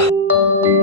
了。